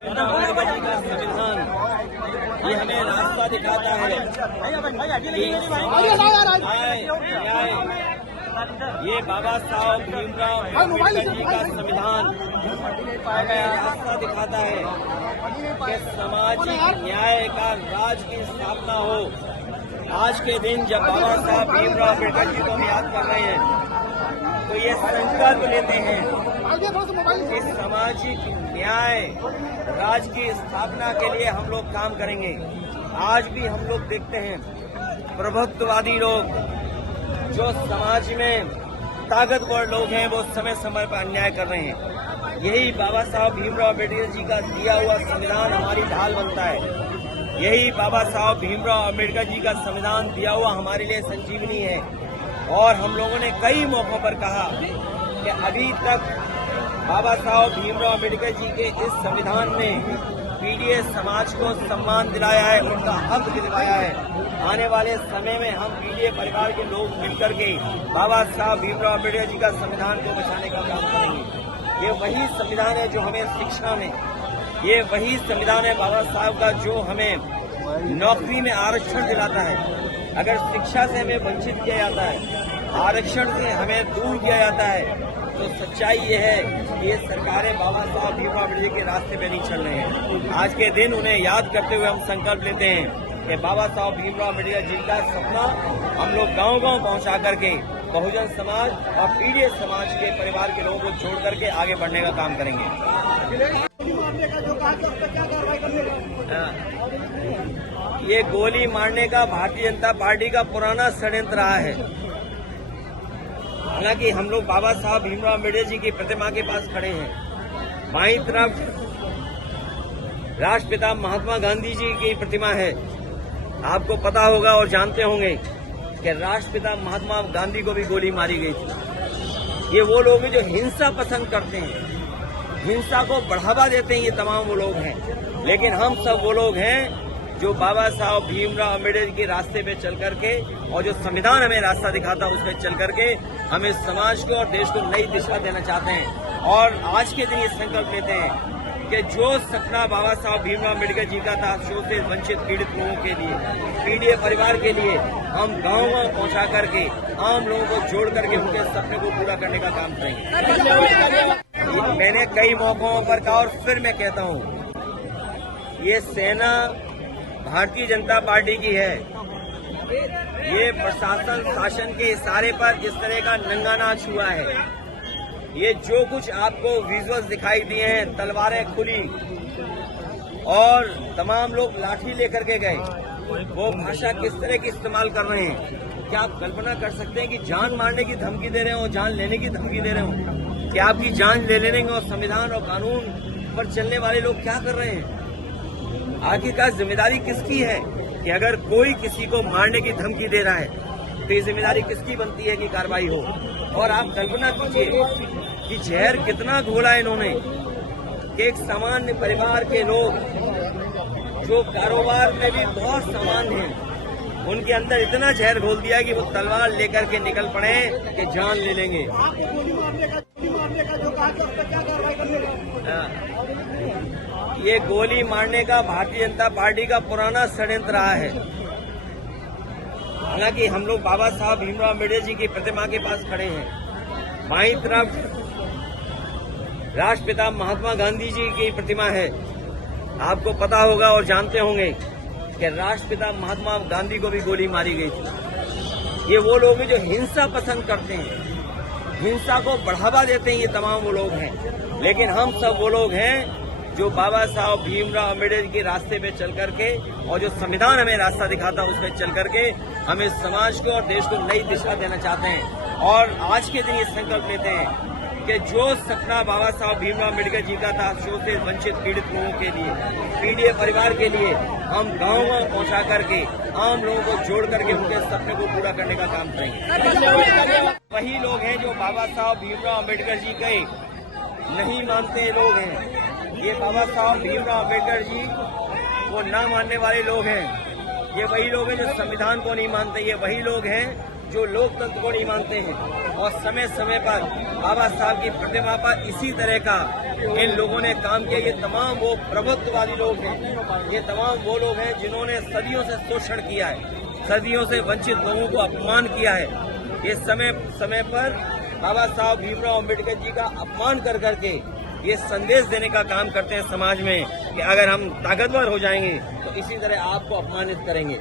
जी का संविधान ये हमें रास्ता दिखाता है ये बाबा साहब भीमराव अम्बेडकर जी का संविधान हमें रास्ता दिखाता है कि सामाजिक न्याय का राज की स्थापना हो। आज के दिन जब बाबा साहब भीमराव अम्बेडकर जी को हम याद कर रहे हैं तो ये संकल्प लेते हैं कि सामाजिक न्याय राज की स्थापना के लिए हम लोग काम करेंगे। आज भी हम लोग देखते हैं प्रभुत्ववादी लोग जो समाज में ताकतवर लोग हैं वो समय समय पर अन्याय कर रहे हैं। यही बाबा साहब भीमराव अम्बेडकर जी का दिया हुआ संविधान हमारी ढाल बनता है। यही बाबा साहब भीमराव अम्बेडकर जी का संविधान दिया हुआ हमारे लिए संजीवनी है। और हम लोगों ने कई मौकों पर कहा कि अभी तक बाबा साहब भीमराव अम्बेडकर जी के इस संविधान ने पीडीएस समाज को सम्मान दिलाया है, उनका हक दिलवाया है। आने वाले समय में हम पीडीएस परिवार के लोग मिलकर के बाबा साहब भीमराव अम्बेडकर जी का संविधान को बचाने का काम करेंगे। ये वही संविधान है जो हमें शिक्षा में, ये वही संविधान है बाबा साहब का जो हमें नौकरी में आरक्षण दिलाता है। अगर शिक्षा से हमें वंचित किया जाता है, आरक्षण से हमें दूर किया जाता है, तो सच्चाई ये है कि ये सरकारें बाबा साहब भीमराव अम्बेडकर के रास्ते पे नहीं चल रहे हैं। आज के दिन उन्हें याद करते हुए हम संकल्प लेते हैं कि बाबा साहब भीमराव अम्बेडकर जी का सपना हम लोग गांव-गांव पहुंचा करके बहुजन समाज और पीडीएस समाज के परिवार के लोगों को छोड़ करके आगे बढ़ने का काम करेंगे। ये गोली मारने का भारतीय जनता पार्टी का पुराना षड्यंत्र रहा है। हालांकि हम लोग बाबा साहब भीमराव अम्बेडकर जी की प्रतिमा के पास खड़े हैं। बाईं तरफ राष्ट्रपिता महात्मा गांधी जी की प्रतिमा है। आपको पता होगा और जानते होंगे कि राष्ट्रपिता महात्मा गांधी को भी गोली मारी गई थी। ये वो लोग हैं जो हिंसा पसंद करते हैं, हिंसा को बढ़ावा देते हैं। ये तमाम वो लोग हैं, लेकिन हम सब वो लोग हैं जो बाबा साहब भीमराव अम्बेडकर के रास्ते पे चल करके और जो संविधान हमें रास्ता दिखाता है उस पर चल करके हम इस समाज को और देश को नई दिशा देना चाहते हैं। और आज के दिन ये संकल्प लेते हैं कि जो सपना बाबा साहब भीमराव अम्बेडकर जी का था शोषित वंचित पीड़ित लोगों के लिए, पीडीएस परिवार के लिए, हम गाँव-गाँव पहुंचा करके आम लोगों को जोड़ करके उनके सपने को पूरा करने का काम करेंगे। मैंने कई मौकों पर कहा और फिर मैं कहता हूँ, ये सेना भारतीय जनता पार्टी की है। ये प्रशासन शासन के इशारे पर इस तरह का नंगा नाच हुआ है। ये जो कुछ आपको विजुअल्स दिखाई दिए हैं, तलवारें खुली और तमाम लोग लाठी लेकर के गए, वो भाषा किस तरह की इस्तेमाल कर रहे हैं। क्या आप कल्पना कर सकते हैं कि जान मारने की धमकी दे रहे हो, जान लेने की धमकी दे रहे हो? क्या आपकी जान ले लेने और संविधान और कानून पर चलने वाले लोग क्या कर रहे हैं? आखिरकार जिम्मेदारी किसकी है कि अगर कोई किसी को मारने की धमकी दे रहा है तो ये जिम्मेदारी किसकी बनती है कि कार्रवाई हो? और आप कल्पना कीजिए कि जहर कितना घोला इन्होंने कि एक सामान्य परिवार के लोग जो कारोबार में भी बहुत सामान्य हैं, उनके अंदर इतना जहर घोल दिया कि वो तलवार लेकर के निकल पड़े कि जान ले लेंगे। ये गोली मारने का भारतीय जनता पार्टी का पुराना षड्यंत्र रहा है। हालांकि हम लोग बाबा साहब भीमराव अम्बेडकर जी की प्रतिमा के पास खड़े हैं। बाईं तरफ राष्ट्रपिता महात्मा गांधी जी की प्रतिमा है। आपको पता होगा और जानते होंगे कि राष्ट्रपिता महात्मा गांधी को भी गोली मारी गई थी। ये वो लोग हैं जो हिंसा पसंद करते हैं, हिंसा को बढ़ावा देते हैं। ये तमाम वो लोग हैं, लेकिन हम सब वो लोग हैं जो बाबा साहब भीमराव अम्बेडकर के रास्ते पे चल करके और जो संविधान हमें रास्ता दिखाता है उस पर चल करके हम इस समाज को और देश को नई दिशा देना चाहते हैं। और आज के दिन ये संकल्प लेते हैं कि जो सपना बाबा साहब भीमराव अम्बेडकर जी का था शोषित वंचित पीड़ित लोगों के लिए, पीडीएस परिवार के लिए, हम गाँव-गाँव पहुंचा करके आम लोगों को जोड़ करके उनके सपने को पूरा करने का काम करेंगे। वही लोग हैं जो बाबा साहब भीमराव अम्बेडकर जी के नहीं मानते लोग हैं। ये बाबा साहब भीमराव अम्बेडकर जी वो ना मानने वाले लोग हैं। ये वही लोग हैं जो संविधान को नहीं मानते। ये वही लोग हैं जो लोकतंत्र को नहीं मानते हैं। और समय समय पर बाबा साहब की प्रतिमा पर इसी तरह का इन लोगों ने काम किया। ये तमाम वो प्रभुत्ववादी लोग हैं, ये तमाम वो लोग हैं जिन्होंने सदियों से शोषण किया है, सदियों से वंचित लोगों को अपमान किया है। ये समय समय पर बाबा साहब भीमराव अम्बेडकर जी का अपमान कर करके ये संदेश देने का काम करते हैं समाज में कि अगर हम ताकतवर हो जाएंगे तो इसी तरह आपको अपमानित करेंगे।